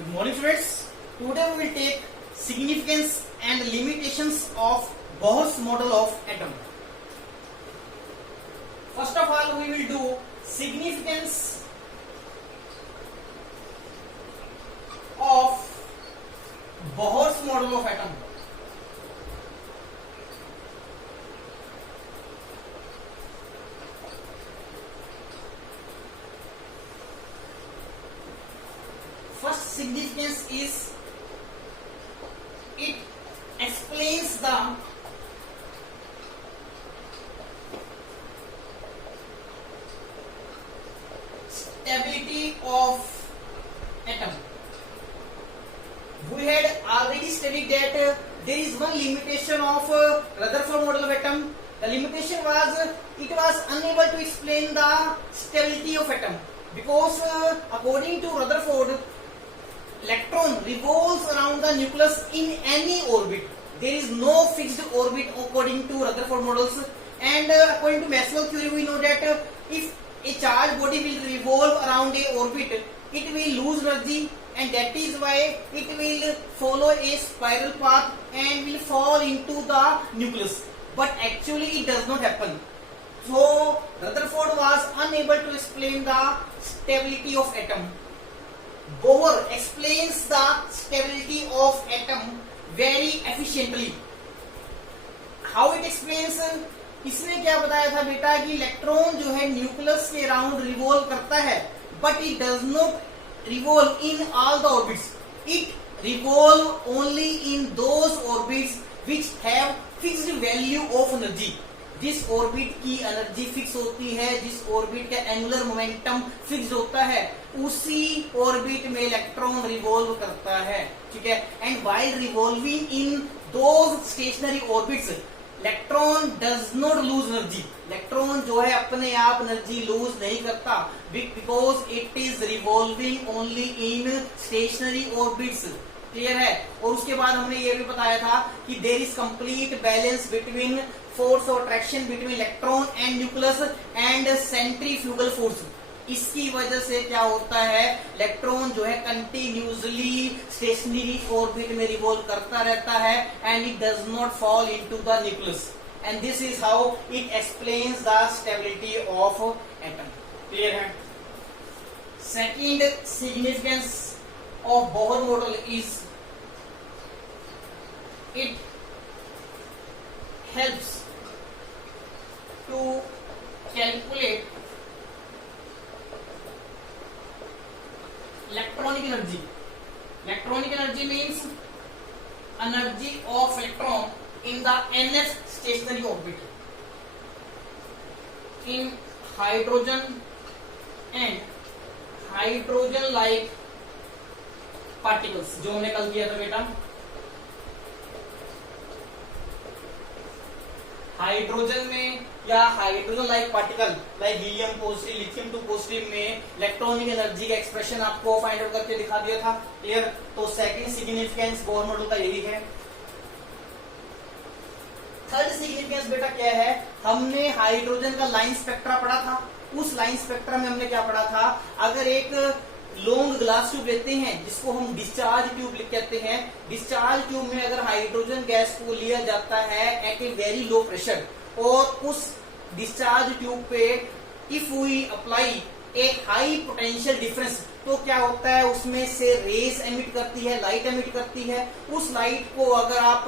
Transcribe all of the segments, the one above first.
Good morning, students. Today we will take significance and limitations of Bohr's model of atom. First of all, we will do significance of Bohr's model of atom. First significance is it explains the stability of atom. We had already studied that there is one limitation of Rutherford model of atom. The limitation was it was unable to explain the stability of atom because according to Rutherford, electron revolves around the nucleus in any orbit. There is no fixed orbit according to Rutherford models, and according to Maxwell theory we know that if a charged body will revolve around a orbit, it will lose energy, and that is why it will follow a spiral path and will fall into the nucleus. But actually it does not happen. So Rutherford was unable to explain the stability of atom. Bohr explains the stability of atom very efficiently. How it explains? इसने क्या बताया था बेटा कि electron जो है nucleus के around revolve करता है, but it does not revolve in all the orbits. It revolve only in those orbits which have fixed value of energy. जिस ऑर्बिट की एनर्जी फिक्स होती है, जिस ऑर्बिट का एंगुलर मोमेंटम फिक्स होता है, उसी ऑर्बिट में इलेक्ट्रॉन रिवॉल्व करता है. ठीक है. And while revolving in those stationary orbits, electron does not lose energy. Electron जो है अपने आप एनर्जी लूज नहीं करता because it is revolving only in stationary orbits. Clear है. और उसके बाद हमने ये भी बताया था कि there is complete balance between force of attraction between electron and nucleus and centrifugal force. इसकी वजह से क्या होता है, इलेक्ट्रॉन जो है कंटिन्यूसली स्टेशनरी ऑर्बिट में रिवॉल्व करता रहता है and it does not fall into the nucleus. And this is how it explains the stability of atom. Clear है. Second significance of Bohr model is it helps to calculate electronic energy. Electronic energy means energy of electron in the nth stationary orbit in hydrogen and hydrogen like particles, जो हमने कल किया था बेटा. Hydrogen में या hydrogen like particle like helium positive, lithium 2 positive में electronic energy का एक्सप्रेशन आपको फाइंड आउट करके दिखा दिया था. क्लियर. तो सेकंड सिग्निफिकेंस बोहर मॉडल का यही है. थर्ड सिग्निफिकेंस बेटा क्या है, हमने हाइड्रोजन का लाइन स्पेक्ट्रा पढ़ा था. उस लाइन स्पेक्ट्रा में हमने क्या पढ़ा था, अगर एक लॉन्ग ग्लास ट्यूब लेते हैं जिसको हम डिस्चार्ज ट्यूब कहते हैं, डिस्चार्ज ट्यूब में अगर हाइड्रोजन गैस को लिया जाता है at a very low pressure, और उस डिस्चार्ज ट्यूब पे if we apply a high potential difference, तो क्या होता है, उसमें से रेस एमिट करती है, लाइट एमिट करती है. उस लाइट को अगर आप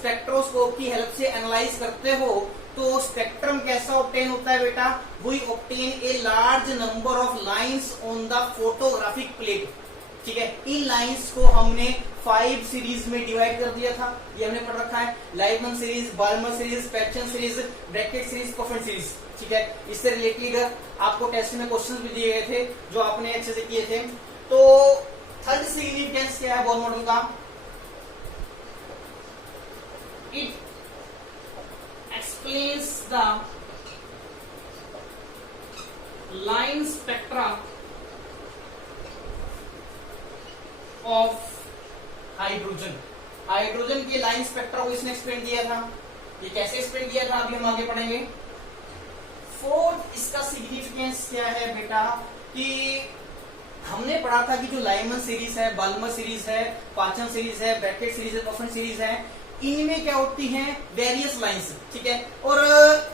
स्पेक्ट्रोस्कोप की हेल्प से एनालाइज करते हो तो स्पेक्ट्रम कैसा ऑब्टेन होता है बेटा, we obtain a large number of lines on the photographic plate. ठीक है. इन लाइंस को हमने 5 सीरीज में डिवाइड कर दिया था, ये हमने पढ़ रखा है. Lyman series, Balmer series, Paschen series, Brackett series, कोफेन सीरीज. ठीक है. इससे रिलेटेड आपको टेस्ट में क्वेश्चंस भी दिए गए थे जो आपने अच्छे से किए थे. तो थर्ड सिग्निफिकेंस क्या है बोहर मॉडल का, it explains the line spectra of hydrogen. Hydrogen के लाइन स्पेक्ट्रा को इसने एक्सप्लेन किया था. ये कैसे एक्सप्लेन किया था अभी हम आगे पढ़ेंगे. फोर्थ इसका सिग्निफिकेंस क्या है बेटा कि हमने पढ़ा था कि जो लाइमन सीरीज है, बाल्मर सीरीज है, पाचन सीरीज है, ब्रैकेट सीरीज है, कॉफन सीरीज है, इनमें क्या होती हैं वेरियस लाइंस, ठीक है। और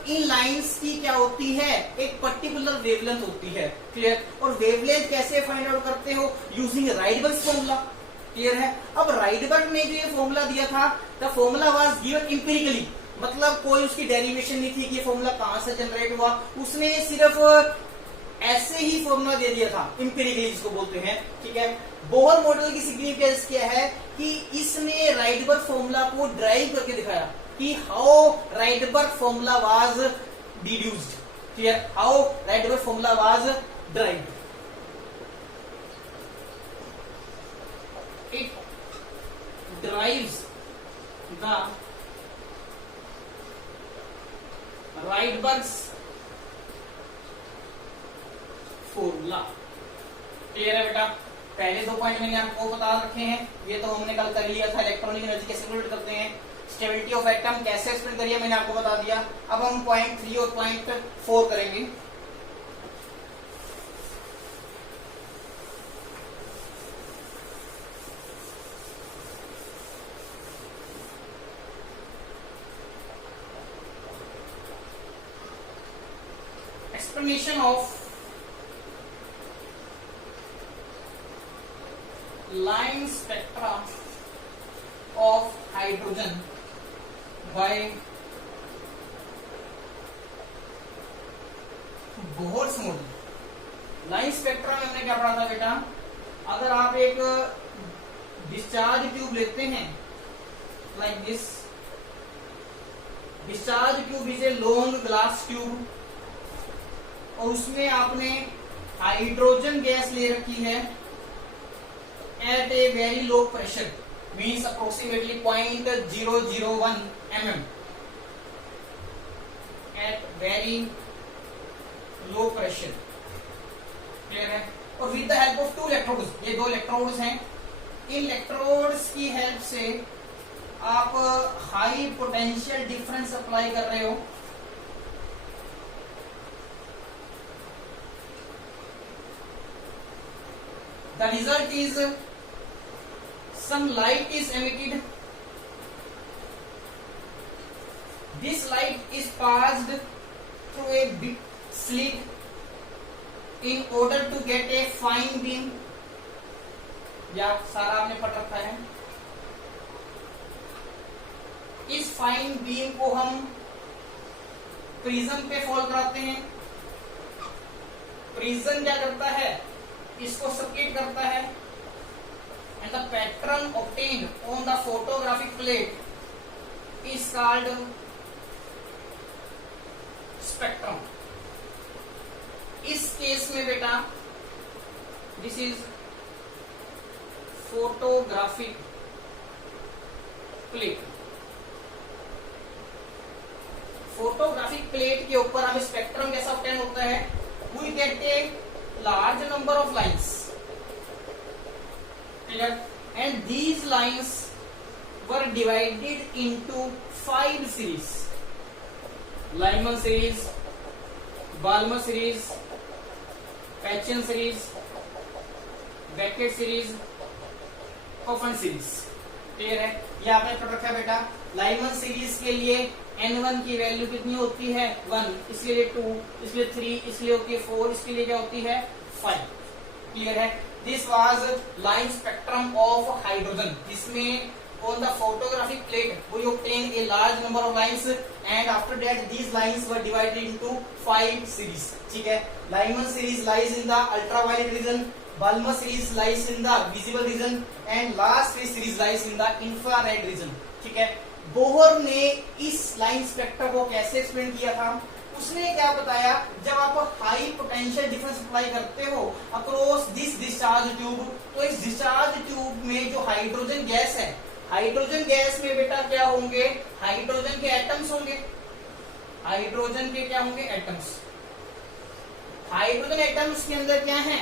इन लाइंस की क्या होती है एक पर्टिकुलर वेवलेंथ होती है, क्लियर। और वेवलेंथ कैसे फाइंड आउट करते हो यूजिंग राइडबर्ग फॉर्मूला, क्लियर है। अब राइडबर्ग ने जो ये फॉर्मूला दिया था, the formula was given empirically, मतलब कोई उसकी डेरिवेशन नहीं थी कि ये फॉर्मूला कहां से जनरेट हुआ, उसने सिर्फ ऐसे ही फॉर्मूला दे दिया था, एम्पिरिकली जिसको बोलते हैं, ठीक है। बोहर मॉडल की सिग्निफिकेंस क्या है कि इसने राइडबर्ग फॉर्मूला को ड्राइव करके दिखाया कि how Rydberg formula was deduced, clear, how Rydberg formula was derived. It derives the Rydberg's formula, clear है बेटा। पहले 2 पॉइंट मैंने आपको बता रखे हैं, ये तो हमने कल कर लिया था, इलेक्ट्रॉनिक एनर्जी कैसे कैलकुलेट करते हैं, स्टेबिलिटी ऑफ एटम कैसे एक्सप्लेन करिए मैंने आपको बता दिया। अब हम पॉइंट 3 और पॉइंट 4 करेंगे। Explanation of line spectra of hydrogen by Bohr's model. Line spectra में हमने क्या पढ़ा था बेटा, अगर आप एक डिस्चार्ज ट्यूब लेते हैं like this, discharge tube is a long glass tube, और उसमें आपने हाइड्रोजन गैस ले रखी है at a very low pressure, means approximately 0.001 mm at very low pressure, clear है। और with the help of 2 electrodes, ये 2 इलेक्ट्रोड्स हैं, इन इलेक्ट्रोड्स की हेल्प से आप हाई पोटेंशियल डिफरेंस अप्लाई कर रहे हो, the result is some light is emitted, this light is passed through a big slit in order to get a fine beam, या सारा आपने पढ़ रखा है। इस फाइन बीम को हम प्रिज्म पे फॉल कराते हैं, प्रिज्म क्या करता है इसको स्प्लिट करता है, and the pattern obtained on the photographic plate is called spectrum। इस केस में बेटा this is photographic plate, photographic plate के ऊपर हमें स्पेक्ट्रम कैसा ऑब्टेन होता है, we get a large number of lines, clear, and these lines were divided into 5 series, Lyman series, Balmer series, Pachen series, Beckett series, Coffin series, clear है। ये आपने पढ़ रखा है बेटा। लाइमन सीरीज के लिए N1 की वैल्यू कितनी होती है 1, इसके लिए 2, इसके लिए 3, इसके लिए होती है 4, इसके लिए क्या होती है 5, क्लियर है। This was line spectrum of hydrogen, जिसमें on the photographic plate we obtained a large number of lines and after that these lines were divided into 5 series, ठीक है। Lyman series lies in the ultraviolet region, Balmer series lies in the visible region and last series lies in the infrared region, ठीक है। Bohr ने इस line spectrum को कैसे explain किया था, उसने क्या बताया, जब आप हाई पोटेंशियल डिफरेंस अप्लाई करते हो अक्रॉस दिस डिस्चार्ज ट्यूब, तो इस डिस्चार्ज ट्यूब में जो हाइड्रोजन गैस है, हाइड्रोजन गैस में बेटा क्या होंगे, हाइड्रोजन के एटम्स होंगे, हाइड्रोजन के क्या होंगे एटम्स, हाइड्रोजन एटम्स के अंदर क्या है,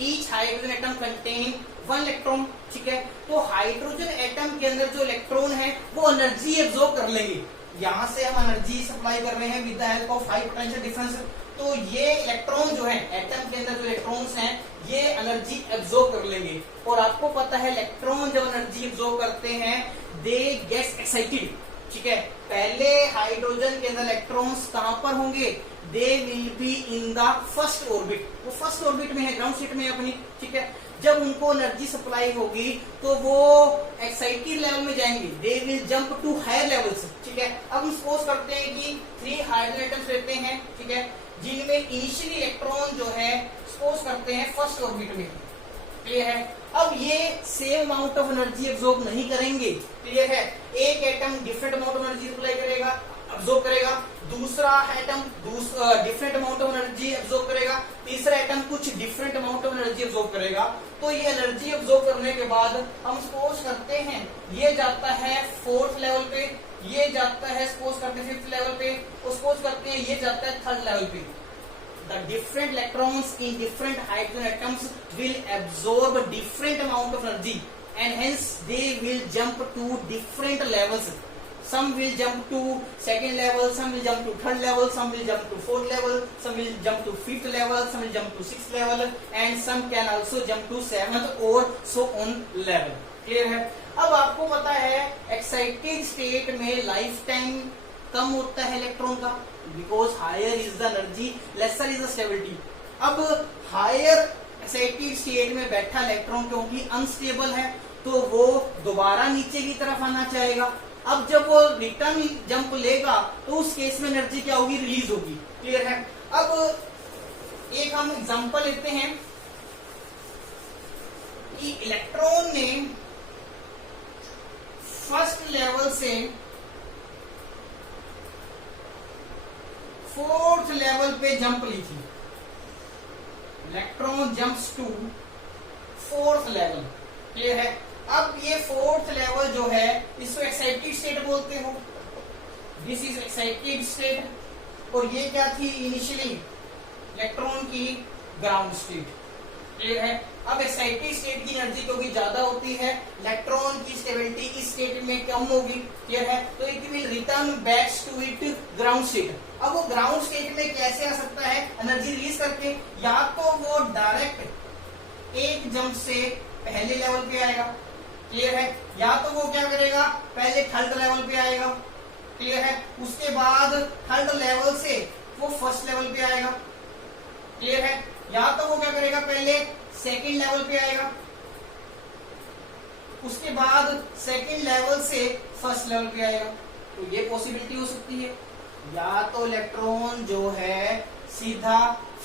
each hydrogen atom containing 1 electron, ठीक है। तो हाइड्रोजन एटम के अंदर जो इलेक्ट्रॉन है वो एनर्जी एब्जॉर्ब कर लेंगे, यहां से हम एनर्जी सप्लाई कर रहे हैं with the help of high potential difference, तो ये इलेक्ट्रॉन जो है एटम के अंदर जो इलेक्ट्रॉन्स हैं ये एनर्जी एब्जॉर्ब कर लेंगे। और आपको पता है इलेक्ट्रॉन जब एनर्जी एब्जॉर्ब करते हैं दे गेट्स एक्साइटेड, ठीक है। पहले हाइड्रोजन के अंदर इलेक्ट्रॉन्स कहां पर होंगे, they will be in the first orbit, वो फर्स्ट ऑर्बिट में है, ग्राउंड स्टेट में है अपनी, ठीक है। जब उनको एनर्जी सप्लाई होगी तो वो एक्साइटेड लेवल में जाएंगे, they will jump to higher levels, ठीक है। अब हम सपोज करते हैं कि 3 हाइड्रोजन एटम्स रहते हैं, ठीक है, जिनमें इनिशियली इलेक्ट्रॉन जो है सपोज करते हैं फर्स्ट ऑर्बिट में, क्लियर है। अब ये same amount of energy absorb नहीं करेंगे, क्लियर है। एक atom different amount of energy supply करेगा, एब्जॉर्ब करेगा, दूसरा atom different amount of energy absorb करेगा, तीसरा एटम कुछ different amount of energy absorb करेगा। तो ये एनर्जी एब्जॉर्ब करने के बाद हम सपोज करते हैं ये जाता है 4th लेवल पे, ये जाता है सपोज करते हैं 5th लेवल पे, और सपोज करते हैं ये जाता है 3rd लेवल पे। The different electrons in different hydrogen atoms will absorb different amount of energy and hence they will jump to different levels. Some will jump to 2nd level, some will jump to 3rd level, some will jump to 4th level, some will jump to 5th level, some will jump to 6th level and some can also jump to 7th or so on level. Clear है। अब आपको पता है excited state में life time कम होता है electron का, because higher is the energy lesser is the stability. अब हायर एक्साइटेड स्टेट में बैठा इलेक्ट्रॉन क्योंकि अनस्टेबल है तो वो दोबारा नीचे की तरफ आना चाहेगा। अब जब वो रिटर्न जंप लेगा तो उस केस में एनर्जी क्या होगी, रिलीज होगी, क्लियर है। अब एक हम एग्जांपल लेते हैं कि इलेक्ट्रॉन ने फर्स्ट लेवल से 4th लेवल पे जंप ली थी, electron jumps to 4th level, clear है। अब ये 4th लेवल जो है इसको एक्साइटेड स्टेट बोलते हो, दिस इज एक्साइटेड स्टेट। और ये क्या थी इनिशियली इलेक्ट्रॉन की ग्राउंड स्टेट, क्लियर है। अब एक्साइटेड स्टेट की एनर्जी क्योंकि ज्यादा होती है, इलेक्ट्रॉन की स्टेबिलिटी इस स्टेट में कम होगी, क्लियर है। तो it will return back to it ground state. अब वो ग्राउंड स्टेट में कैसे आ सकता है, एनर्जी रिलीज करके, या तो वो डायरेक्ट एक जंप से पहले लेवल पे आएगा, क्लियर है, या तो वो क्या करेगा पहले 3rd लेवल पे आएगा, क्लियर है, उसके बाद 3rd लेवल से वो 1st लेवल पे आएगा, क्लियर है, या तो वो क्या करेगा पहले 2nd लेवल पे आएगा, उसके बाद 2nd लेवल से 1st लेवल पे आएगा। तो ये पॉसिबिलिटी हो सकती है, या तो इलेक्ट्रॉन जो है सीधा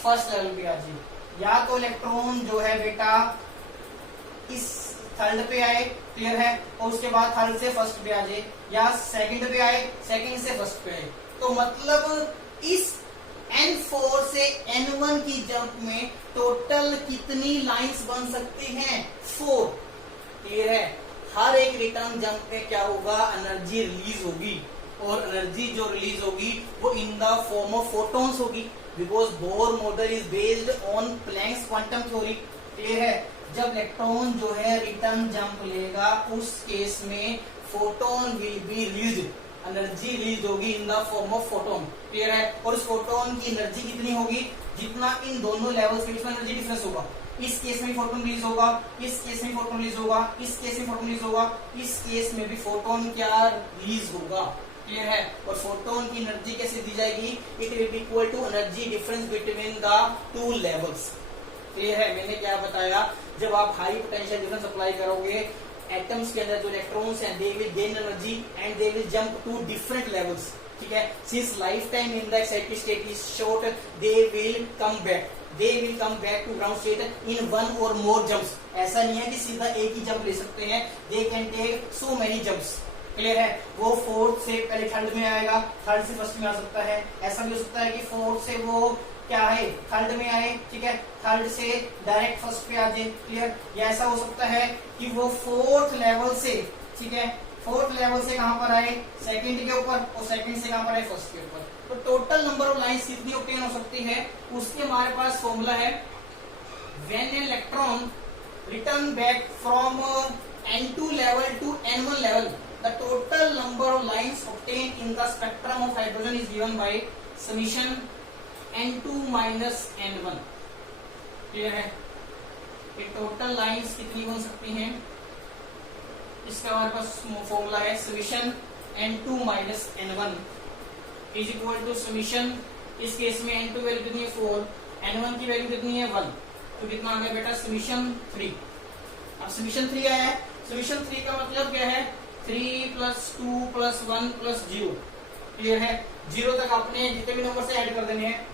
1st लेवल पे आ जाए, या तो इलेक्ट्रॉन जो है बेटा इस 3rd पे आए, क्लियर है, और उसके बाद 3rd से 1st पे आ जाए, या 2nd पे आए, 2nd से 1st पे आए। तो मतलब इस N4 से N1 की जंप में टोटल कितनी लाइंस बन सकती हैं, 4, क्लियर है। हर एक रिटर्न जंप में क्या होगा, एनर्जी रिलीज होगी, और एनर्जी जो रिलीज होगी वो in the form of photons होगी, because Bohr model is based on Planck's quantum theory, clear है। जब इलेक्ट्रॉन जो है रिटर्न जंप लेगा उस केस में photon will be released, energy release होगी in the form of photon, clear है। और उस फोटोन की एनर्जी कितनी होगी, जितना इन दोनों लेवल्स के बीच में एनर्जी डिफरेंस होगा। इस केस में फोटोन रिलीज होगा, इस केस में फोटोन रिलीज होगा, इस केस में फोटोन रिलीज होगा, इस केस में भी फोटोन क्या रिलीज होगा, क्लियर है। और फोटोन की एनर्जी कैसे दी जाएगी, it will be equal to energy difference between the 2 levels, clear है। मैंने क्या बताया, जब आप हाई पोटेंशियल डिफरेंस अप्लाई करोगे एटम्स के अंदर जो इलेक्ट्रॉन्स हैं they will gain energy and they will jump to different levels, ठीक है। Since life time in the excited state is short, they will come back to ground state in 1 or more jumps. ऐसा नहीं है कि सीधा एक ही jump ले सकते हैं, they can take so many jumps, clear है। वो 4th से पहले 3rd में आएगा, 3rd से 1st में आ सकता है। ऐसा भी हो सकता है कि 4th से वो क्या है 3rd में आए, ठीक है, 3rd से डायरेक्ट 1st पे आ जाए, क्लियर। या ऐसा हो सकता है कि वो 4th लेवल से, ठीक है, 4th लेवल से कहां पर आए 2nd के ऊपर, और 2nd से कहां पर आए 1st के ऊपर। तो टोटल नंबर ऑफ लाइंस कितनी ऑब्टेन हो सकती है, उसके हमारे पास फॉर्मूला है, when an electron return back from N2 level to N1 level, the total number of lines obtained in the spectrum of hydrogen is given by summation n2 minus n1। Clear है? ये total lines कितनी बन सकती हैं? इसका हमारे पास formula है summation n2 minus n1 is equal to summation, इस केस में n2 वैल्यू कितनी है 4, n1 की वैल्यू कितनी है 1, तो कितना आ गया बेटा समीशन 3। अब समीशन 3 आया है, समीशन 3 का मतलब क्या है 3 प्लस 2 प्लस 1 प्लस 0। क्लियर है? 0 तक आपने जितने भी नंबर से ऐड कर देने हैं,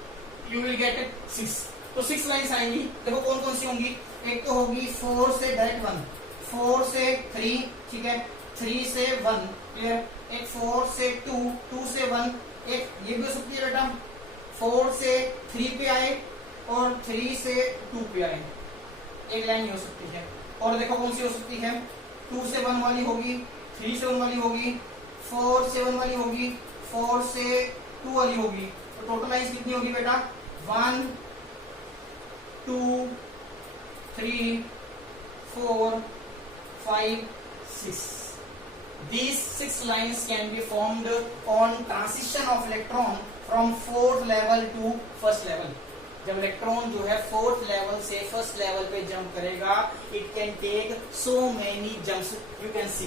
यू विल गेट 6। तो 6 लाइन्स आएंगी। देखो कौन कौन सी होंगी, एक तो होगी 4 से डायरेक्ट 1, 4 से 3, ठीक है, 3 से 1, क्लियर, एक 4 से 2, 2 से 1, एक ये भी हो सकती है बेटा 4 से 3 पे आए और 3 से 2 पे आए, एक लाइन हो सकती है। और देखो कौन सी हो सकती है, 2 से 1 वाली होगी, 3 से 1 वाली होगी, 4 से 1 वाली होगी, 4 से 2 वाली होगी। तो टोटल लाइन्स कितनी होगी बेटा 1 2 3 4 5 6। These 6 lines can be formed on transition of electron from 4th level to 1st level। जब इलेक्ट्रॉन जो है 4th लेवल से 1st लेवल पे जंप करेगा, it can take so many jumps, you can see.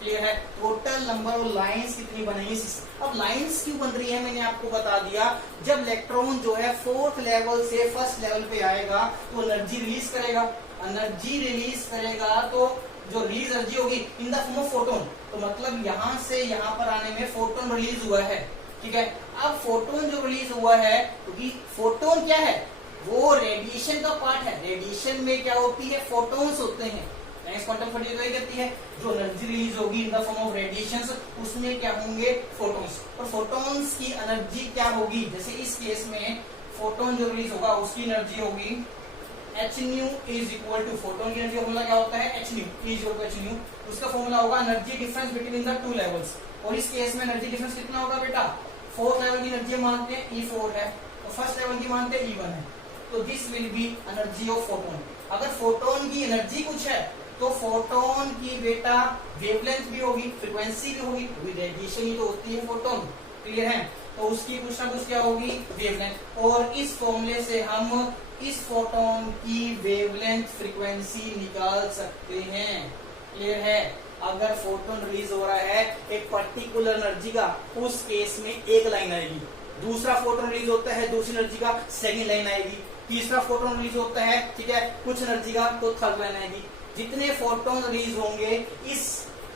Clear है? Total number of lines कितनी बनेगी। अब लाइंस क्यों बन रही है मैंने आपको बता दिया, जब इलेक्ट्रॉन जो है 4th लेवल से 1st लेवल पे आएगा तो एनर्जी रिलीज करेगा, एनर्जी रिलीज करेगा तो जो रिलीज एनर्जी होगी in the form of photon. तो मतलब यहां से यहां पर आने में फोटोन रिलीज हुआ है, ठीक है। अब फोटोन जो रिलीज हुआ है, क्योंकि फोटोन क्या है, वो रेडिएशन का पार्ट है। रेडिएशन में क्या होती है, फोटोन्स होते हैं। क्वांटम थ्योरी तो ये कहती है जो एनर्जी रिलीज होगी in the form of radiations, उसमें क्या होंगे फोटोन्स। और फोटोन्स की एनर्जी क्या होगी, जैसे इस केस में फोटोन जो रिलीज होगा उसकी एनर्जी होगी h nu is equal to, photon की एनर्जी का फॉर्मूला क्या होता है h nu is equal to h nu, उसका फॉर्मूला होगा energy difference between the two levels. और इस केस में एनर्जी डिफरेंस कितना होगा बेटा, 4th लेवल की एनर्जी मानते हैं E4 है और 1st लेवल की मानते हैं E1 है। तो this will be energy of photon. अगर फोटोन की एनर्जी कुछ है तो फोटोन की बेटा वेवलेंथ भी होगी, फ्रीक्वेंसी भी होगी, रेडिएशन ही तो होती है फोटोन। क्लियर है? तो उसकी कुछ ना कुछ क्या होगी, वेवलेंथ। और इस फॉर्मूले से हम इस फोटोन की वेवलेंथ फ्रीक्वेंसी निकाल सकते हैं। क्लियर है? अगर फोटोन रिलीज हो रहा है एक पर्टिकुलर एनर्जी का, उस केस में एक लाइन आएगी। दूसरा फोटोन रिलीज होता है दूसरी एनर्जी का, सेकेंड लाइन आएगी। तीसरा फोटोन रिलीज होता है, ठीक है, कुछ एनर्जी का, तो थर्ड लाइन आएगी। जितने फोटोन रिलीज होंगे इस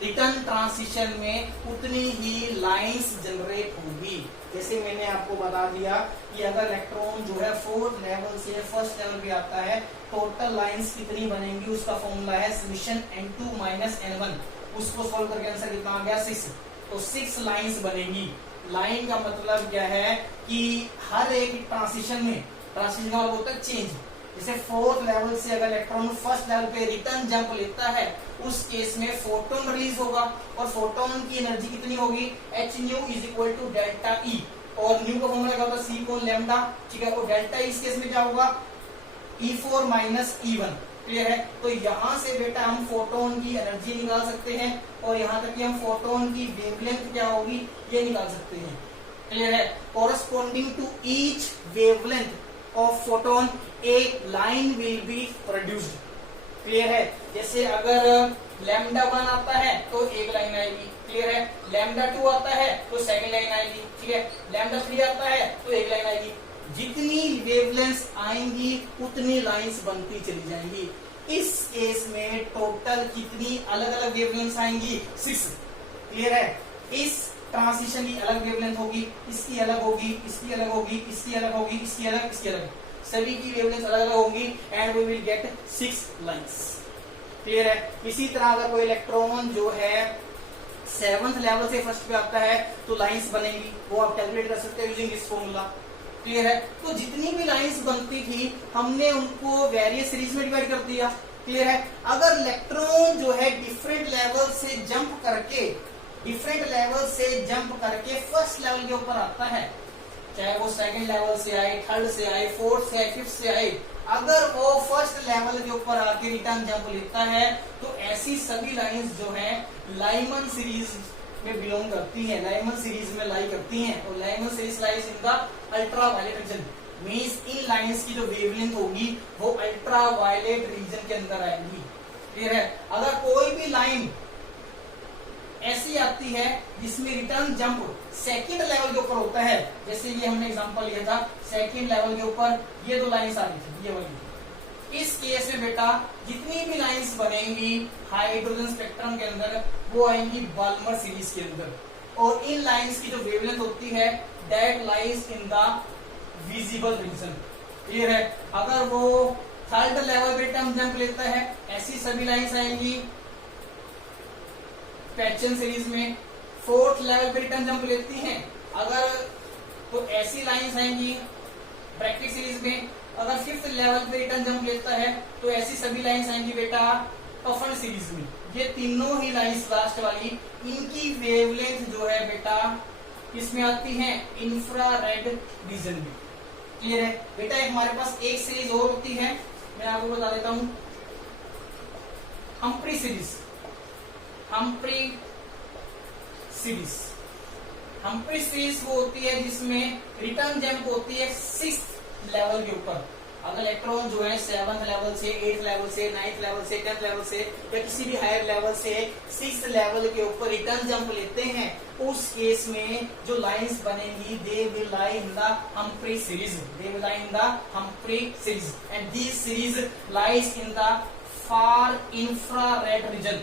रिटर्न ट्रांसिशन में उतनी ही लाइंस जनरेट होगी। जैसे मैंने आपको बता दिया कि अगर इलेक्ट्रॉन जो है 4th लेवल से 1st लेवल पे आता है, टोटल लाइंस कितनी बनेंगी, उसका फॉर्मूला है समीशन n2 माइनस n1। उसको सॉल्व करके आंसर कितना आ गया 6। तो 6 लाइंस बनेगी। लाइन का मतलब क्या है कि हर एक ट्रांसिशन में, ट्रांसिशन का मतलब होता है चेंज। जैसे 4th लेवल से अगर इलेक्ट्रॉन 1st लेवल पे रिटर्न जंप लेता है, उस केस में फोटोन रिलीज होगा और फोटोन की एनर्जी कितनी होगी, h nu is equal to delta E। और न्यू का फॉर्मूला क्या होता है, C कोन लैम्डा, ठीक है। और डेल्टा इस केस में क्या होगा, E4 माइनस E1। क्लियर है? तो यहाँ से बेटा हम फोटोन की एनर्जी निकाल सकते हैं और यहाँ तक कि हम फोटोन की वेवलेंथ क्या होगी ये निकाल सकते हैं। क्लियर है? Corresponding to each wavelength of photon a line will be produced. Clear है? जैसे अगर लैम्डा 1 आता है तो एक लाइन आएगी। क्लियर है? लैम्डा 2 आता है तो सेकंड लाइन आएगी। ठीक है? लैम्डा 3 आता है तो एक लाइन आएगी। जितनी वेवलेंथ्स आएंगी उतनी लाइंस बनती चली जाएंगी। इस केस में टोटल कितनी अलग अलग वेवलेंथ्स आएंगी, 6। क्लियर है? इस ट्रांसिशन की अलग वेवलेंथ होगी, इसकी अलग होगी, इसकी अलग होगी, इसकी अलग होगी, इसकी अलग, इसकी अलग, सभी की वेवलेंथ अलग अलग होंगी and we will get 6 lines. Clear है? इसी तरह अगर कोई इलेक्ट्रॉन जो है 7th लेवल से 1st पे आता है तो लाइंस बनेंगी, वो आप कैलकुलेट कर सकते हैं यूजिंग दिस फॉर्मूला। क्लियर है? तो जितनी भी लाइंस बनती थी हमने उनको वेरियस सीरीज में डिवाइड कर दिया। क्लियर है? अगर इलेक्ट्रॉन जो है डिफरेंट लेवल से जंप करके, डिफरेंट लेवल से जंप करके 1st लेवल के ऊपर आता है, चाहे वो 2nd लेवल से आए, 3rd से आए, 4th से आए, 5th से आए, अगर वो 1st लेवल के ऊपर आके रिटर्न जंप लेता है तो ऐसी सभी लाइंस जो है लाइमन सीरीज में बिलोंग करती हैं, लाइमन सीरीज में लाई करती हैं, और Lyman series lies in the ultraviolet region, means इन लाइंस की जो वेवलेंथ होगी वो अल्ट्रा वायलेट रीजन के अंदर आएगी। क्लियर है? अगर कोई भी लाइन ऐसी आती है जिसमें रिटर्न जंप सेकंड लेवल के ऊपर होता है, जैसे ये हमने एग्जांपल लिया था, सेकंड लेवल के ऊपर ये दो लाइंस आ रही थी, ये वाली, इस केस में बेटा जितनी भी लाइंस बनेंगी हाइड्रोजन स्पेक्ट्रम के अंदर वो आएंगी बाल्मर सीरीज के अंदर, और इन लाइंस की जो वेवलेंथ होती है that lies in the visible region. Clear है? अगर वो थर्ड लेवल पे टर्म जंप लेता है, ऐसी सभी लाइंस आएंगी पैचन सीरीज में। फोर्थ लेवल पे रिटर्न जंप लेती हैं अगर, तो ऐसी लाइंस आएंगी ब्रैकेट सीरीज में। अगर फिफ्थ लेवल पे रिटर्न जंप लेता है तो ऐसी सभी लाइंस आएंगी बेटा टफन सीरीज में। ये तीनों ही लाइंस लास्ट वाली, इनकी वेवलेंथ जो है बेटा इसमें आती है इंफ्रारेड रीजन में। क्लियर है बेटा? एक हमारे पास एक सीरीज और होती है, मैं आपको बता देता हूं, Humphry series. Humphry series, Humphry series वो होती है जिसमें रिटर्न जंप होती है 6th लेवल के ऊपर। अगर इलेक्ट्रॉन जो है 7th लेवल से, 8th लेवल से, 9th लेवल से, 10th लेवल से या किसी भी हायर लेवल से 6th लेवल के ऊपर रिटर्न जंप लेते हैं, उस केस में जो लाइंस बनेंगी they will lie in the Humphry series, they will lie in the Humphry series, and this series lies in the far infrared reason.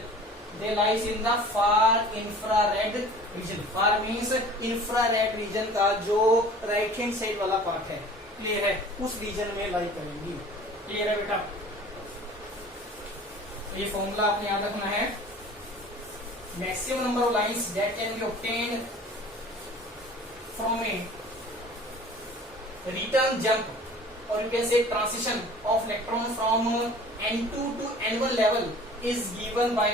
They lies in the far infrared region. Far means infrared region का जो right hand side वाला part है, clear है, उस reason में लाई करेंगी। Clear है बेटा? ये फॉर्मूला आपने याद रखना है। Maximum number of lines that can be obtained from a return jump और you can say transition of electron from N2 to N1 level is given by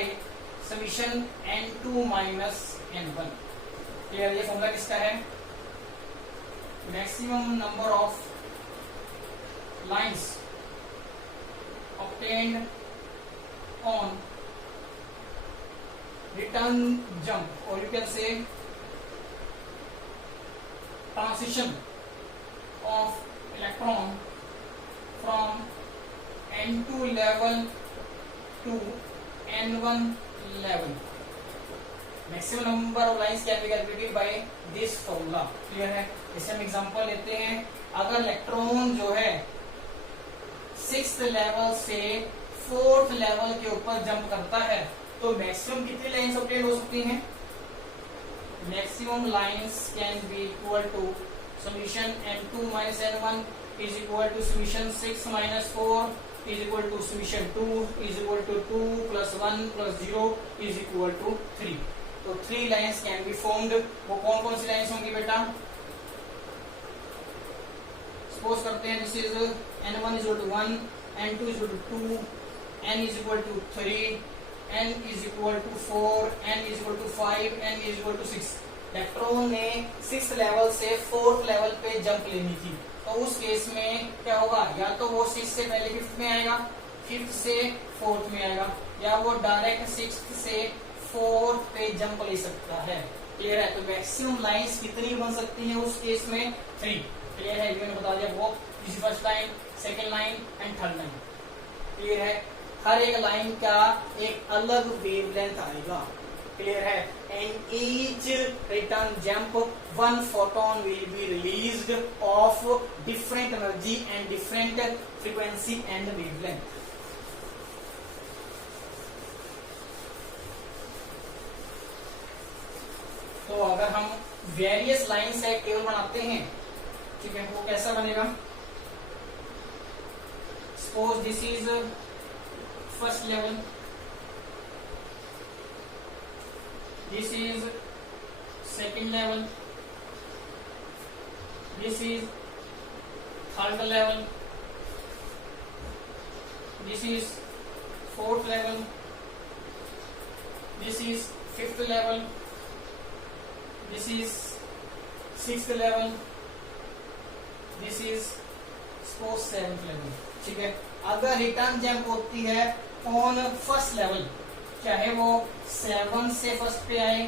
summation N2 minus N1। Clear? ये formula किसका है? Maximum number of lines obtained on return jump और you can say transition of electron from N2 level to N1 level. Maximum number of lines can be calculated by this formula. Clear है? जैसे हम example लेते हैं, अगर electron जो है 6th level से 4th लेवल के ऊपर जंप करता है तो मैक्सिमम कितनी लाइंस ऑब्टेन हो सकती हैं? Maximum lines can be equal to summation N2 minus N1 is equal to summation 6 minus 4 is equal to summation 2 is equal to 2 plus 1 plus 0 is equal to 3. तो 3 lines can be formed. वो कौन कौन सी lines होंगी बेटा? Suppose करते हैं this is N1 is equal to 1, N2 is equal to 2, N is equal to 3, N is equal to 4, N is equal to 5, N is equal to 6। Electron ने 6th level से 4th level पे jump लेनी थी, तो उस case में क्या होगा? या तो वो 6 से पहले 5th में आएगा, 5th से 4th में आएगा, या वो डायरेक्ट 6th से 4th पे जंप ले सकता है। क्लियर है? तो मैक्सिमम लाइंस कितनी बन सकती है उस केस में? 3। क्लियर है? मैंने बता दिया, वो first line, second line and third line. Clear है? हर एक लाइन का एक अलग वेवलेंथ आएगा। क्लियर है? And each return jump 1 photon will be released of different energy and different frequency and wavelength। तो अगर हम वेरियस लाइन से टेबल बनाते हैं, ठीक है, वो कैसा बनेगा? Suppose this is first level, this is second level, this is third level, this is fourth level, this is fifth level, this is sixth level, this is suppose seventh level। ठीक है? अगर रिटर्न जंप होती है on first level, चाहे वो 7 से first पे आए,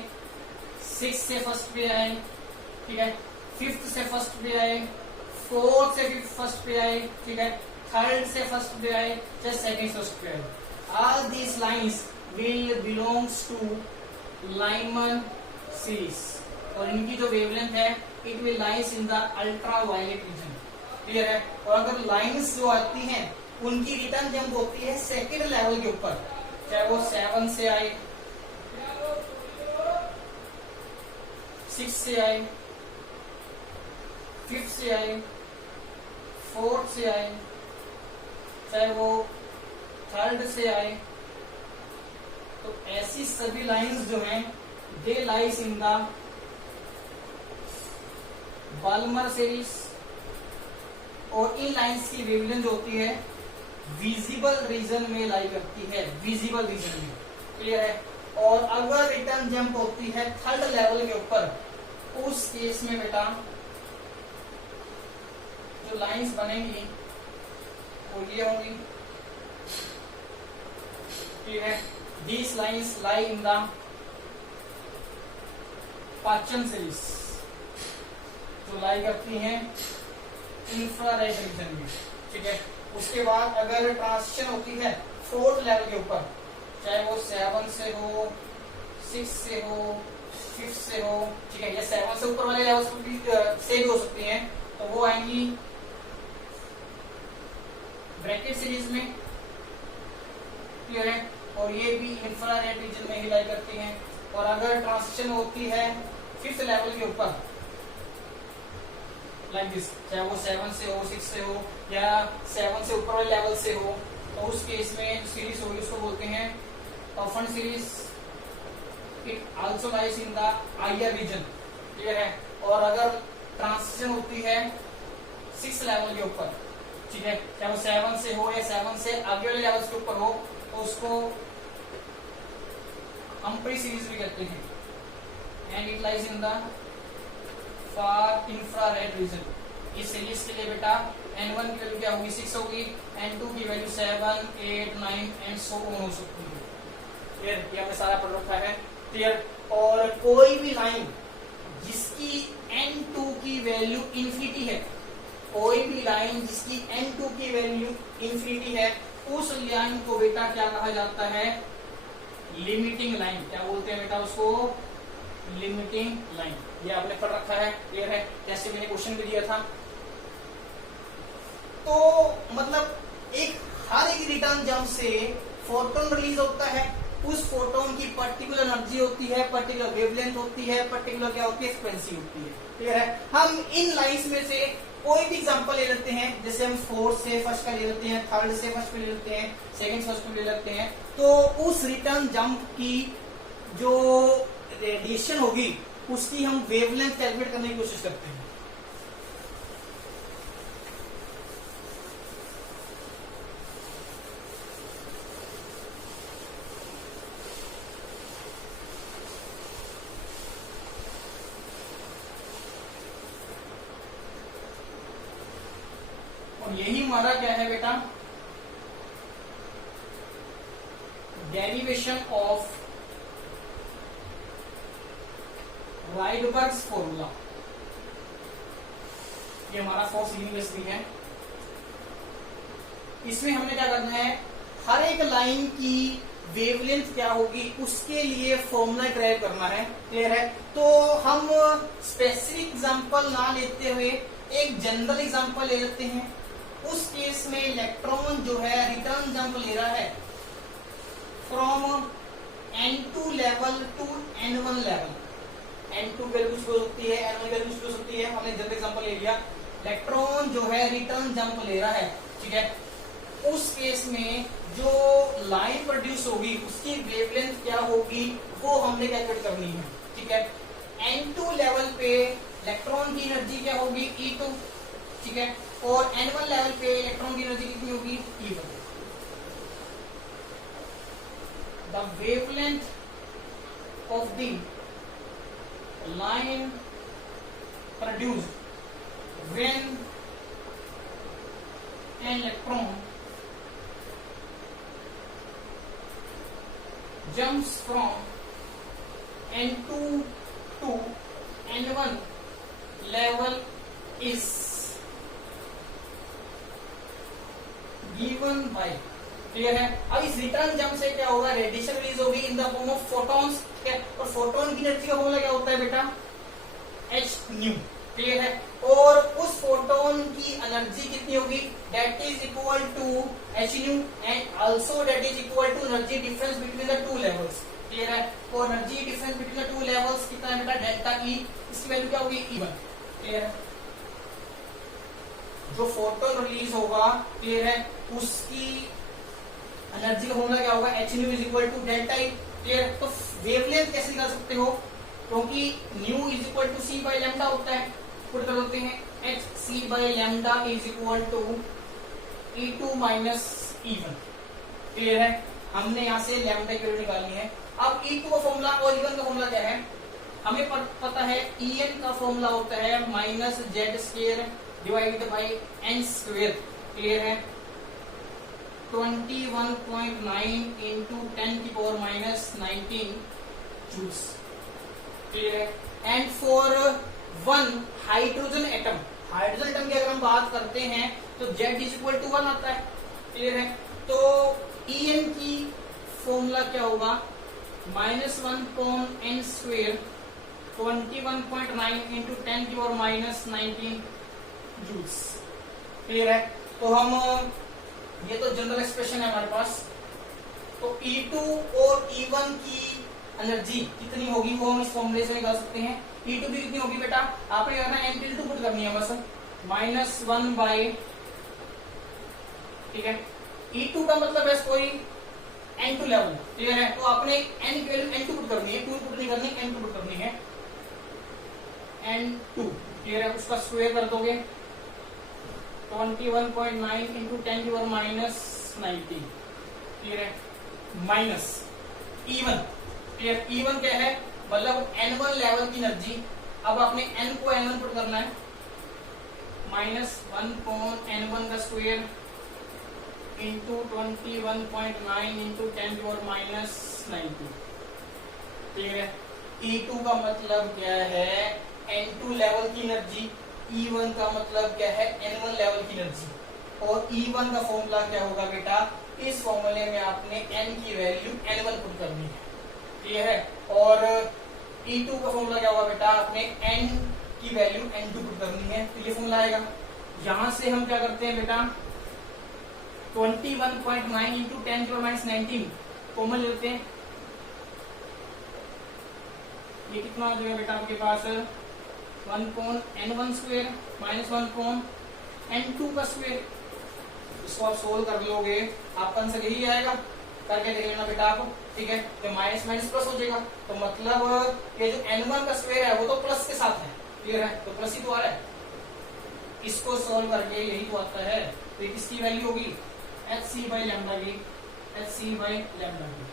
6 से फर्स्ट पे आए, ठीक है, 5th से फर्स्ट पे आए, 4th से फर्स्ट पे आए, ठीक है, 3rd से फर्स्ट पे आए, चाहे 2nd फर्स्ट पे आए, all these lines will belongs to Lyman series, और इनकी जो वेवलेंथ है it will lies in the ultraviolet region, clear है। और अगर लाइंस जो आती हैं उनकी रिटर्न जंप होती है सेकेंड लेवल के ऊपर, चाहे वो 7 से आए, 6 से आए, 5th से आए, 4th से आए, चाहे वो 3rd से आए, तो ऐसी सभी लाइंस जो हैं they lies in the Balmer series, और इन लाइंस की वेवलेंथ होती है विजिबल रीजन में लाई करती है, विजिबल रीजन में, क्लियर है। और अगर रिटर्न जंप होती है 3rd लेवल के ऊपर, उस केस में बेटा जो लाइंस बनेंगी वो ये होंगी, ठीक है। These lines lie in the पाचन सीरीज, जो लाई करती हैं इंफ्रारेड रीजन में, ठीक है। उसके बाद अगर ट्रांजिशन होती है 4th लेवल के ऊपर, चाहे वो 7 से हो, 6 से हो, 5th से हो, ठीक है, या 7 से ऊपर वाले लेवल से भी हो सकती हैं, तो वो आएंगी ब्रैकेट सीरीज में, क्लियर है। और ये भी इंफ्रारेड रीजन में ही लाई करती हैं। और अगर ट्रांजिशन होती है 5th लेवल के ऊपर, लाइक दिस, चाहे वो 7 से हो, 6 से हो, या 7 से ऊपर वाले लेवल से हो, तो उस केस में सीरीज होगी उसको बोलते हैं ऑफन series. It also lies in the higher region, clear है। और अगर ट्रांजिशन होती है 6th लेवल के ऊपर, ठीक है, चाहे वो 7 से हो या 7 से आगे वाले लेवल के ऊपर हो, तो उसको हम्फ्री सीरीज भी कहते हैं। And it lies in the far infrared reason. इस सीरीज के लिए बेटा n1 की वैल्यू क्या होगी, 6 होगी, n2 की वैल्यू 7, 8, 9 एंड सो ऑन हो सकती है, क्लियर। ये हमने सारा पढ़ रखा है, क्लियर। और कोई भी लाइन जिसकी n2 की वैल्यू इंफिनिटी है, कोई भी लाइन जिसकी n2 की वैल्यू इंफिनिटी है, उस लाइन को बेटा क्या कहा जाता है, लिमिटिंग लाइन। क्या बोलते हैं बेटा उसको, लिमिटिंग लाइन। ये आपने पढ़ रखा है, क्लियर है। जैसे मैंने क्वेश्चन भी दिया था, तो मतलब हर एक रिटर्न जंप से फोटोन रिलीज होता है, उस फोटोन की पर्टिकुलर एनर्जी होती है, पर्टिकुलर वेवलेंथ होती है, पर्टिकुलर क्या होती है, फ्रीक्वेंसी होती है, क्लियर है। हम इन लाइंस में से कोई भी एग्जांपल ले लेते हैं, जैसे हम 4th से फर्स्ट का ले लेते हैं, 3rd से फर्स्ट पे ले लेते हैं, 2nd फर्स्ट पे ले लेते हैं, तो उस रिटर्न जंप की जो रेडिएशन होगी उसकी हम वेवलेंथ कैलकुलेट करने की कोशिश करते हैं। और यही हमारा क्या है बेटा, डेरिवेशन ऑफ राइडबर्ग्स फॉर्मूला। ये हमारा फोर्स यूनिवर्सिटी है। इसमें हमने क्या करना है, हर एक लाइन की वेवलेंथ क्या होगी उसके लिए फॉर्मूला ड्राइव करना है, क्लियर है। तो हम स्पेसिफिक एग्जांपल ना लेते हुए एक जनरल एग्जांपल ले लेते हैं। उस केस में इलेक्ट्रॉन जो है रिटर्न जंप ले रहा है from n2 level to n1 level. n2 value कुछ हो सकती है, n1 वैल्यू कुछ हो सकती है, हमने जनरल एग्जांपल ले लिया। इलेक्ट्रॉन जो है रिटर्न जंप ले रहा है, ठीक है। उस केस में जो लाइन प्रोड्यूस होगी उसकी वेवलेंथ क्या होगी वो हमने कैलकुलेट करनी है, ठीक है। n2 लेवल पे इलेक्ट्रॉन की एनर्जी क्या होगी, E2, ठीक है। और n1 लेवल पे इलेक्ट्रॉन की एनर्जी कितनी होगी, E1। The wavelength of the line produced when an electron jumps from n2 to n1 level is given by, clear है। अब इस रिटर्न जंप से क्या होगा, रेडिएशन रिलीज होगी in the form of photons, ठीक है। और फोटोन की एनर्जी का फॉर्मूला क्या होता है बेटा, एच न्यू, क्लियर है। और उस फोटोन की एनर्जी कितनी होगी, that is equal to H nu and also that is equal to energy difference between the two levels, clear है। और energy difference between the two levels कितना है बेटा, डेल्टा ई, इसकी वैल्यू क्या होगी, E1, क्लियर है। जो फोटोन रिलीज होगा, क्लियर है, उसकी एनर्जी का फॉर्मूला क्या होगा, H nu is equal to delta E, clear. तो वेवलेंथ कैसे निकाल सकते हो, क्योंकि nu is equal to C by lambda होता है, पुट कर देते हैं H C by lambda is equal to E2 minus E1, clear है। हमने यहाँ से लैम्डा की वैल्यू निकालनी है। अब E2 का फॉर्मूला और E1 का फॉर्मूला क्या है, हमें पता है En का फॉर्मूला होता है minus Z square divided by N square, clear है। 21.9 इंटू 10 की पावर माइनस 19 जूल्स, क्लियर है। And for one hydrogen atom, hydrogen atom की अगर हम बात करते हैं तो Z इज इक्वल टू 1 आता है, क्लियर है। तो En की फॉर्मूला क्या होगा, माइनस 1/n स्क्वायर 21.9 इंटू 10 की पावर माइनस 19 जूल्स, क्लियर है। तो हम ये तो जनरल एक्सप्रेशन है हमारे पास। तो E2 और E1 की एनर्जी कितनी होगी वो हम इस फॉर्मूले से निकाल सकते हैं। E2 की कितनी होगी बेटा, आपने करना है n2 पुट करनी है बस, -1 बाई, ठीक है। E2 का मतलब है कोई n2 लेवल, क्लियर है। तो आपने n की वैल्यू n2 पुट करनी है, 2 पुट नहीं करनी, n2 पुट करनी है, n2, क्लियर है। उसका स्क्वायर कर दोगे 21.9 इंटू 10 की पावर माइनस 19, क्लियर है, माइनस E1, क्लियर। E1 क्या है, मतलब N1 लेवल की एनर्जी। अब आपने N को N1 पुट करना है, माइनस 1/N1 का स्क्वायर इंटू 21.9 इंटू 10 की पावर माइनस 19, क्लियर है। E2 का मतलब क्या है, N2 लेवल की एनर्जी। E1 का मतलब क्या है, N1 लेवल की एनर्जी। और E1 का फॉर्मूला क्या होगा बेटा, इस फॉर्मूले में आपने N की वैल्यू N1 पुट करनी है, क्लियर है। और E2 का फॉर्मूला क्या होगा बेटा, आपने N की वैल्यू N2 पुट करनी है, तो ये फॉर्मूला आएगा। यहां से हम क्या करते हैं बेटा, 21.9 इंटू 10 की पावर माइनस 19 कॉमन लेते हैं। ये कितना हो जाएगा बेटा आपके पास, 1/N1 स्क्वायर माइनस 1/N2 का स्क्वायर। इसको आप सोल्व कर लोगे, आपका आंसर यही आएगा, करके देख लेना बेटा आप, ठीक है। तो माइनस माइनस प्लस हो जाएगा, तो मतलब ये जो N1 का स्क्वायर है वो तो प्लस के साथ है, क्लियर है, तो प्लस ही तो आ रहा है। इसको सोल्व करके यही तो आता है। तो ये किसकी वैल्यू होगी, HC बाई लैम्डा की, HC बाई लैम्डा की,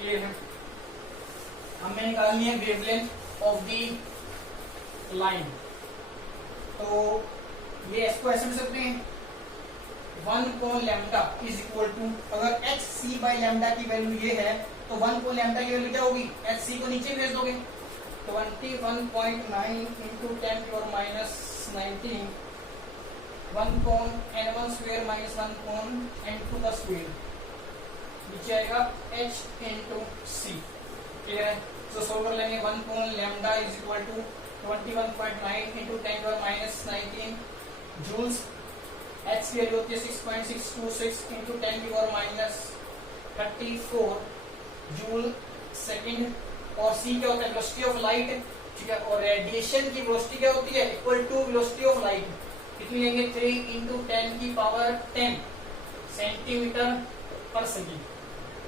क्लियर है। हमें निकालनी है वेवलेंथ ऑफ दी लाइन। तो ये इसको ऐसे लिख सकते हैं, 1/λ इज इक्वल टू, अगर HC बाई लैम्डा की वैल्यू ये है तो 1/λ की वैल्यू क्या होगी, HC को नीचे भेज दोगे, 21.9 इंटू 10 की power minus 19 1/N1 square minus 1/N2 का स्क्वायर, नीचे आएगा H इंटू C, क्लियर है। तो सोल्व कर लेंगे, 1/λ इज इक्वल टू 21.9 इंटू 10 की पावर माइनस 19 जूल्स। H की वैल्यू होती है 6.626 इंटू 10 की पावर माइनस 34 जूल सेकेंड। और C क्या होता है, वेलोसिटी ऑफ लाइट, ठीक है। और रेडिएशन की वेलोसिटी क्या होती है, equal to velocity of light, कितनी लेंगे, 3 इंटू 10 की पावर 10 सेंटीमीटर पर सेकेंड।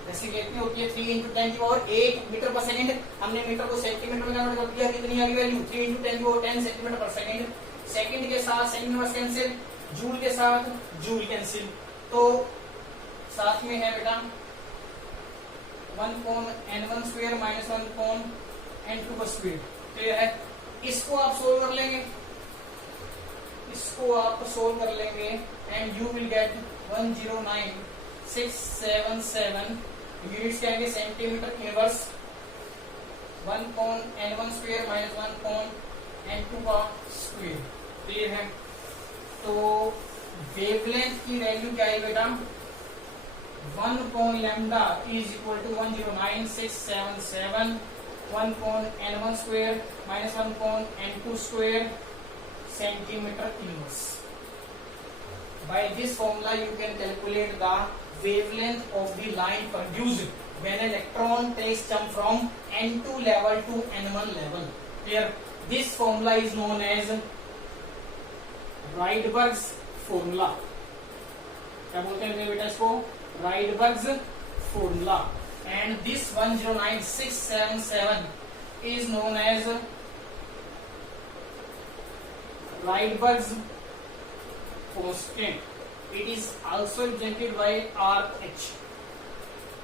जैसे कितनी होती है, 3 इंटू 10 की पावर 8 मीटर पर सेकेंड। हमने मीटर को सेंटीमीटर में कन्वर्ट कर दिया, कितनी आ गई वैल्यू, 3 इंटू 10 की पावर 10 सेंटीमीटर पर सेकेंड। सेकेंड के साथ सेंटीमीटर कैंसिल, जूल के साथ जूल कैंसिल, तो साथ में है बेटा 1/N1 स्क्वायर माइनस 1/N2 का स्क्वायर, क्लियर है। इसको आप सोल्व कर लेंगे, इसको आप सोल्व कर लेंगे and you will get 109,677 units क्या आएंगे, centimetre inverse 1 upon n1 square minus 1 upon n2 का स्क्वायर। क्लियर है? तो वेवलेंथ की वैल्यू क्या है बेटा? 1 upon lambda is equal to 109677 1 upon n1 square minus 1 upon n2 square centimetre inverse. By this formula you can calculate the wavelength of the line produced when electron takes jump from n2 level to n1 level. Here this formula is known as Rydberg's formula. क्या बोलते हैं बेटा इसको? Rydberg's formula. And this 109677 is known as Rydberg's constant. It is also represented by RH.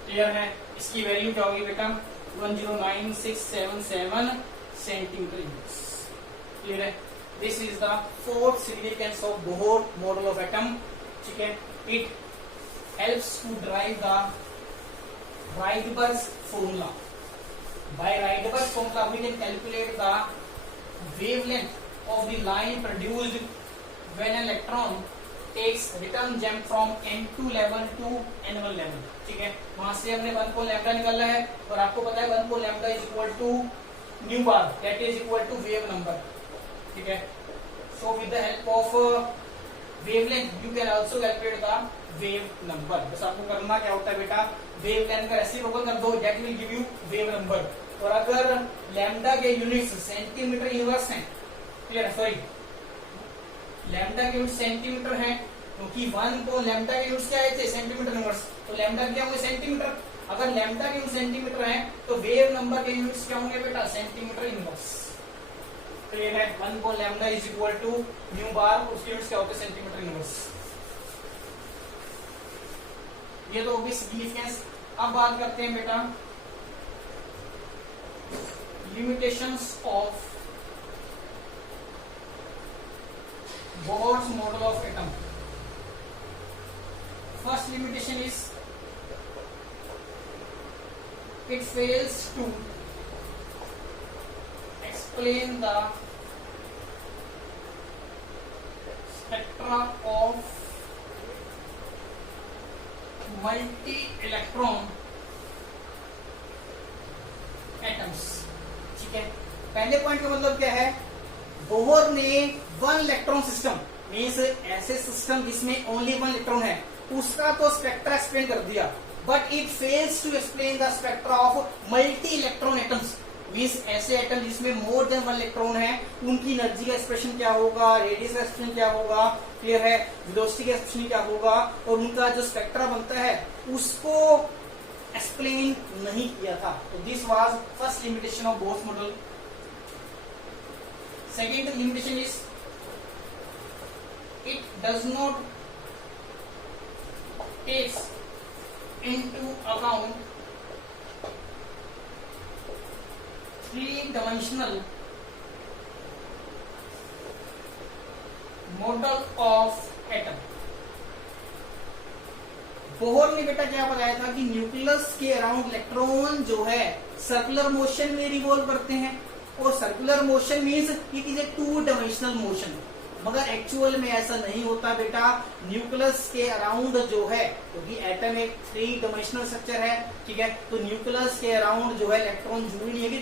Clear है? इसकी value क्या होगी बेटा? 109677 सेंटीमीटर इनवर्स। क्लियर है? This is the fourth significance of Bohr model of atom. ठीक है? It helps to derive the Rydberg's formula. By Rydberg's formula we can calculate the wavelength of the line produced when an electron takes return jump from n2 level to n1 level. ठीक है? वहां से हमने 1 को lambda निकाला है और आपको पता है 1 को lambda is equal to nu bar, that is equal to wave number. ठीक है? So with the help of wavelength you can also calculate the wave number. बस आपको करना क्या होता है बेटा? वेवलेंथ का रेसिप्रोकल कर दो, that will give you wave number. और अगर लैम्डा के यूनिट्स सेंटीमीटर इनवर्स हैं, क्लियर है? सॉरी, लैम्डा के यूनिट सेंटीमीटर है, क्योंकि 1 को लैम्डा के यूनिट्स क्या आए थे? Centimetre inverse. तो लैम्डा क्या होंगे? सेंटीमीटर। अगर लैम्डा के यूनिट सेंटीमीटर है तो वेव नंबर के यूनिट्स क्या होंगे बेटा? Centimetre inverse. क्लियर है? 1 को lambda is equal to nu bar, उसके यूनिट्स क्या होते हैं? Centimetre inverse. ये तो होगी सिग्निफिकेंस। अब बात करते हैं बेटा limitations of Bohr's model of atom. First limitation is it fails to explain the spectra of multi-electron atoms. ठीक है? पहले पॉइंट का मतलब क्या है? बोहर ने 1 इलेक्ट्रॉन सिस्टम मीन्स ऐसे सिस्टम जिसमें ओनली 1 इलेक्ट्रॉन है, उसका तो स्पेक्ट्रा एक्सप्लेन कर दिया, but it fails to explain the spectra of multi electron atoms. Means ऐसे एटम जिसमें मोर देन 1 इलेक्ट्रॉन है, उनकी एनर्जी का एक्सप्रेशन क्या होगा, रेडियस का एक्सप्रेशन क्या होगा, क्लियर है, वेलोसिटी का एक्सप्रेशन क्या होगा, और उनका जो स्पेक्ट्रा बनता है उसको एक्सप्लेन नहीं किया था। तो this was first limitation of Bohr's model. Second limitation is it does not takes into account three-dimensional model of atom। Bohr ने बेटा क्या बताया था कि न्यूक्लियस के अराउंड इलेक्ट्रॉन जो है सर्कुलर मोशन में रिवॉल्व करते हैं, और circular motion means it is a two dimensional motion. मगर एक्चुअल में ऐसा नहीं होता बेटा। न्यूक्लियस के अराउंड जो है, क्योंकि एटम एक 3-डायमेंशनल स्ट्रक्चर है, ठीक है, तो न्यूक्लियस के अराउंड जो है इलेक्ट्रॉन जरूरी नहीं है कि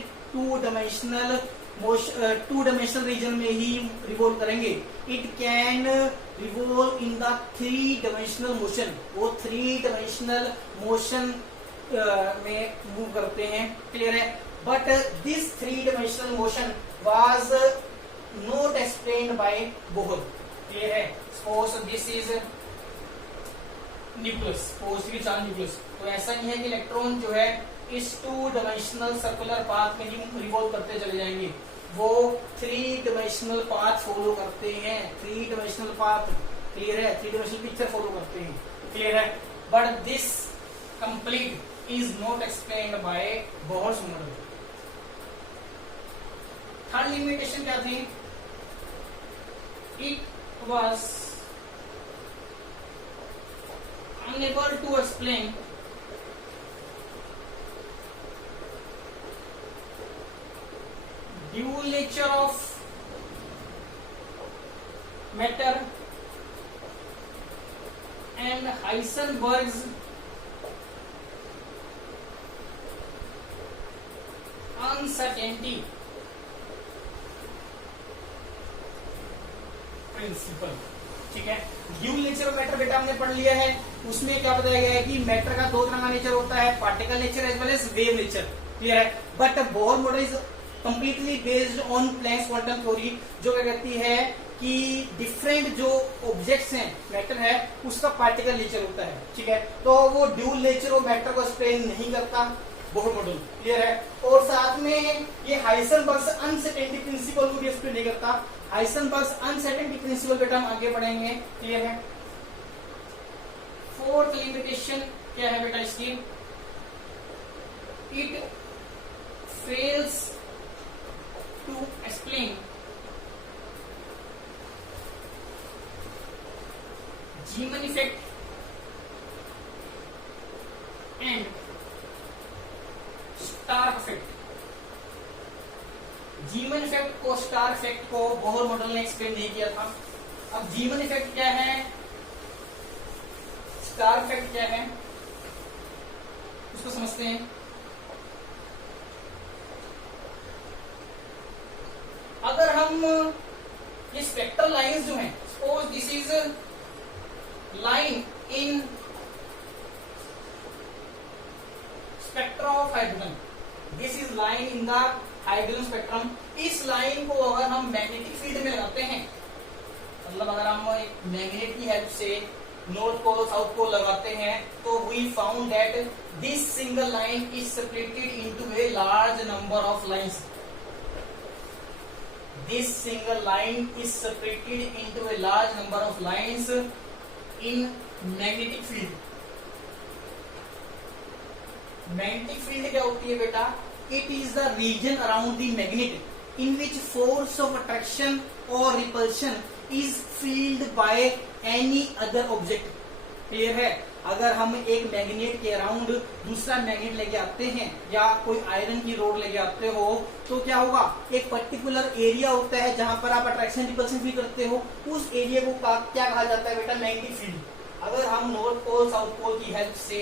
2-डायमेंशनल रीजन में ही रिवॉल्व करेंगे। It can revolve in the three dimensional motion. वो 3-डायमेंशनल मोशन में मूव करते हैं। क्लियर है? But this 3-dimensional motion was not explained by Bohr. Clear है? Suppose this is nucleus, positive charge nucleus. तो ऐसा नहीं है कि इलेक्ट्रॉन जो है इस 2-dimensional सर्कुलर पाथ में ही रिवॉल्व करते चले जाएंगे, वो 3-dimensional पाथ फॉलो करते हैं। 3-dimensional पाथ, क्लियर है, 3-dimensional पिक्चर फॉलो करते हैं। क्लियर है? But this complete is not explained by Bohr's model. Third limitation क्या थी? It was unable to explain nature of matter and Heisenberg's uncertainty principle. ठीक है, ड्यूल नेचर ऑफ मैटर बेटा हमने पढ़ लिया है। उसमें क्या बताया गया है कि मैटर का दो तरह का नेचर होता है, particle nature as well as wave nature. Clear है, but Bohr model is completely based on Planck's quantum theory, जो क्या कहती है कि डिफरेंट जो ऑब्जेक्ट्स हैं, मैटर है, उसका पार्टिकल नेचर होता है। ठीक है, तो वो ड्यूल नेचर ऑफ मैटर को एक्सप्लेन नहीं करता बोहर मॉडल। क्लियर है, और साथ में ये हाइसेनबर्ग्स अनसर्टेनिटी प्रिंसिपल को भी एक्सप्लेन नहीं करता। हाइसेनबर्ग्स अनसर्टेनिटी प्रिंसिपल बेटा हम आगे पढ़ेंगे। क्लियर है, फोर्थ लिमिटेशन क्या है बेटा इसकी, it fails to explain Zeeman effect and Stark effect. Zeeman effect को, स्टार इफेक्ट को बोहर मॉडल ने एक्सप्लेन नहीं किया था। अब जीमन इफेक्ट क्या है, स्टार इफेक्ट क्या है, उसको समझते हैं। अगर हम ये स्पेक्ट्रल लाइंस जो हैं, suppose this is line in spectrum of hydrogen, this is line in the hydrogen spectrum. इस लाइन को अगर हम मैग्नेटिक फील्ड में लगाते हैं, मतलब अगर हम एक मैग्नेट की हेल्प से नॉर्थ पोल साउथ पोल लगाते हैं, तो we found that this single line is splitted into a large number of lines. This single line is splitted into a large number of lines in magnetic field. Magnetic field क्या होती है बेटा, it is the region around the magnet in which force of attraction और repulsion is field by any other object. Clear है, अगर हम एक magnet के अराउंड दूसरा मैग्नेट लेके आते हैं या कोई आयरन की रोड लेके आते हो, तो क्या होगा, एक पर्टिकुलर एरिया होता है जहां पर आप अट्रैक्शन रिपल्शन फील करते हो, उस एरिया को क्या कहा जाता है बेटा, मैग्नेटिक फील्ड। अगर हम नॉर्थ पोल साउथ पोल की हेल्प से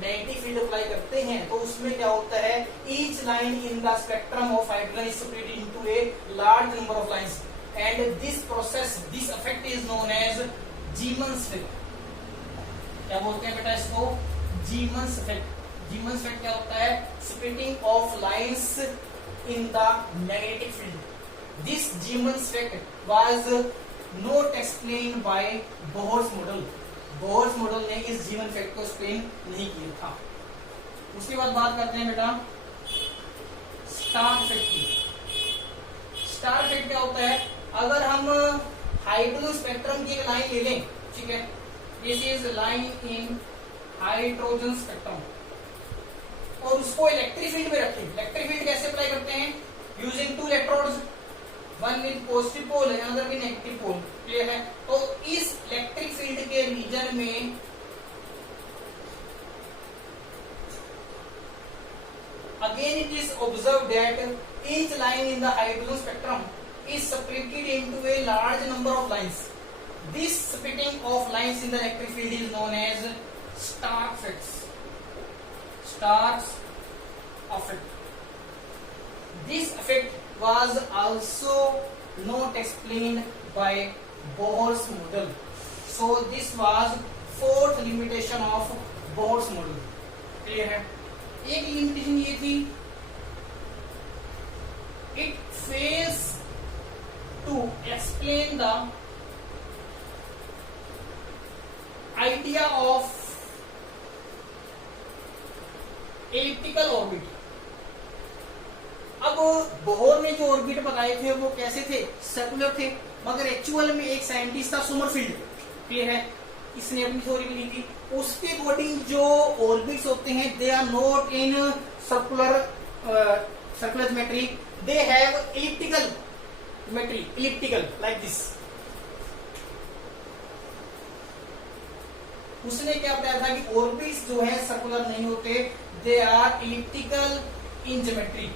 मैग्नेटिक फील्ड अप्लाई करते हैं, तो उसमें क्या होता है, each line in the spectrum of hydrogen is split into a large number of lines and this process, this effect is known as Zeeman's effect. क्या बोलते हैं बेटा इसको, जीमन्स इफेक्ट। जीमन्स इफेक्ट क्या होता है, splitting of lines in the magnetic field. This Zeeman's effect was not explained by Bohr's model. Bohr's model ने इस जीवन इफेक्ट को एक्सप्लेन नहीं किया था। उसके बाद बात करते हैं बेटा स्टार इफेक्ट की। स्टार इफेक्ट क्या होता है, अगर हम हाइड्रोजन स्पेक्ट्रम की एक लाइन ले लें, ठीक है, this is line in hydrogen spectrum, और उसको इलेक्ट्रिक फील्ड में रखें। इलेक्ट्रिक फील्ड कैसे अप्लाई करते हैं, using two electrodes, one with positive pole and other with negative pole. Clear है, तो इस इलेक्ट्रिक फील्ड के रीजन में again it is observe that each line in the hydrogen spectrum is separated into a large number of lines. This splitting of lines in the electric field is known as star effects. Stars effect. This effect was also not explained by Bohr's model. So this was fourth limitation of Bohr's model. Clear है? एक limitation ये थी, it fails to explain the idea of elliptical orbit. अब Bohr ने जो orbit बताए थे वो कैसे थे, सर्कुलर थे, मगर एक्चुअल में एक साइंटिस्ट था समरफील्ड, क्लियर है, इसने अपनी थ्योरी ली थी, उसके अकॉर्डिंग जो ऑर्बिट्स होते हैं they are not in circular geometry, they have elliptical geometry, elliptical like this. उसने क्या बताया था कि ऑर्बिट्स जो है सर्कुलर नहीं होते, they are elliptical in geometry.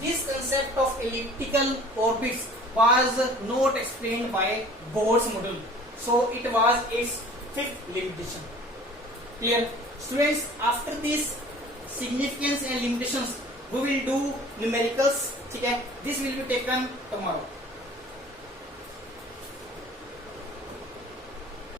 this concept of elliptical orbits was not explained by Bohr's model, so it was its fifth limitation. Clear? Students, after this significance and limitations we will do numericals. ठीक है, this will be taken tomorrow.